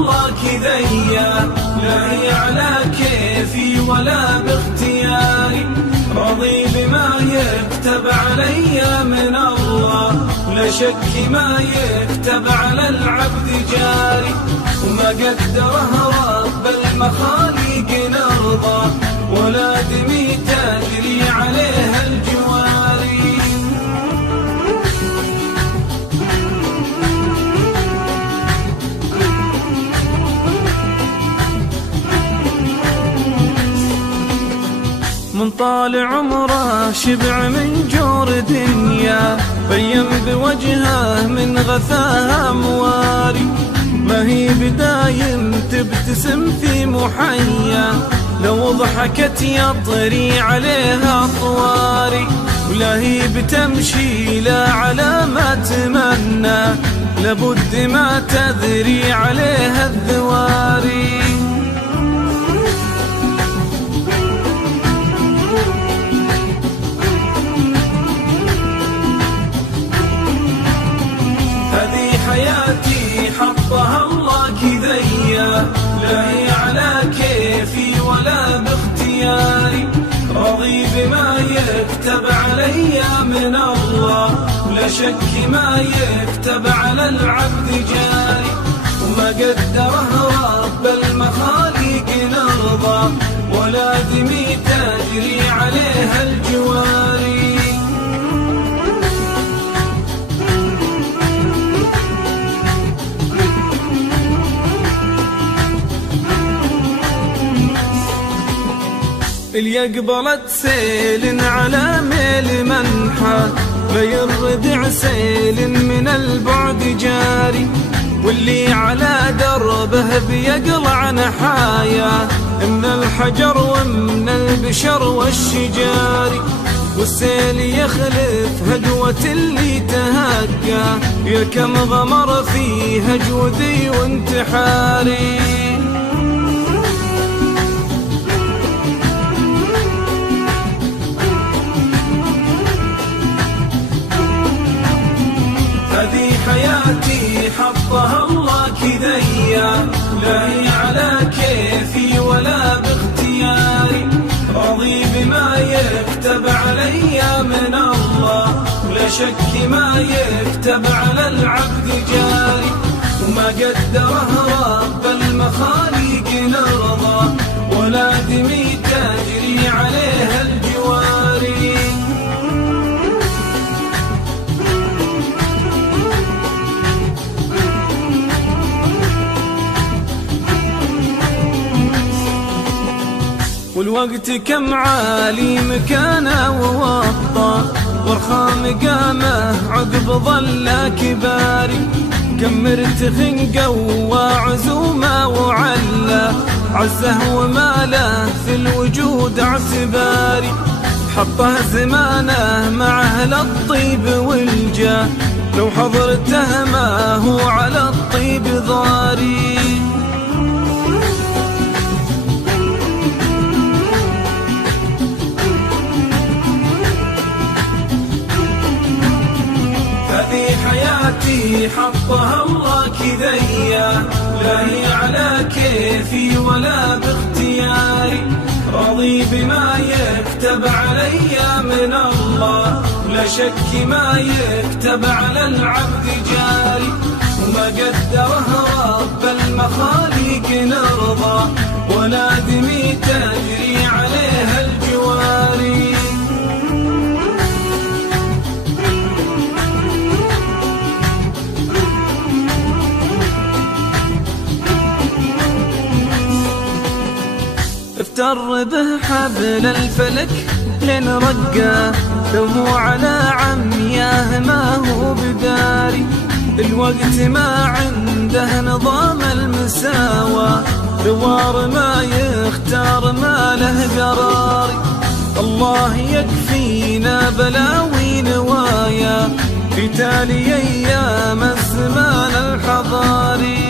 الله كذيا، لا هي على كيفي ولا باختياري، راضي بما يكتب علي من الله، لا شك ما يكتب على العبد جاري، وما قدره رب المخاليق نرضى، ولا دمي تجري عليها الجواري. من طال عمره شبع من جور دنيا، بين بوجهه من غثاها مواري، ما هي بدايم تبتسم في محيا، لو ضحكت يطري عليها طواري، ولا هي بتمشي لا على ما تمنى، لابد ما تذري عليها الذواري. هذه حياتي حطها الله كذيا، لا هي على كيفي ولا باختياري، راضي بما يكتب علي من الله، ولا شك ما يكتب على العبد جاري، وما قدره رب المخاليق نرضى، ولا دمي تجري عليها الجواري. اللي قبلت سيل على ميل منحى، بيردع سيل من البعد جاري، واللي على دربه بيقلع نحايا، من الحجر ومن البشر والشجار، والسيل يخلف هجوة اللي تهجى، يا كم غمر في هجودي وانتحاري. هذه حياتي حطها الله كذيا، لا هي على كيفي ولا باختياري، راضي بما يكتب علي من الله، ولا شك ما يكتب على العبد جاري، وما قدره رب المخاليق نرضى، ولا دمي تجري عليها الجواري. والوقت كم عالي مكانه ووطى، وارخى مقامه عقب ظل كباري، كم مرتخن قوى عزومه وعلى، عزه وماله في الوجود اعتباري، حطه زمانه مع اهل الطيب والجاه، لو حضرته ما هو على الطيب ضاري. هذه حياتي حطها الله كذيا، لا هي على كيفي ولا باختياري، راضي بما يكتب علي من الله، لا شك ما يكتب على العبد جاري، وما قدره رب المخاليق نرضى، ولا دمي تجري عليها الجواري. افتر به حبل الفلك لين رقاه، لو على عمياه ما هو بداري، الوقت ما عنده نظام المساواة، دوار ما يختار ما له قراري، الله يكفينا بلاوي نوايا، في تالي ايام الزمان الحضاري.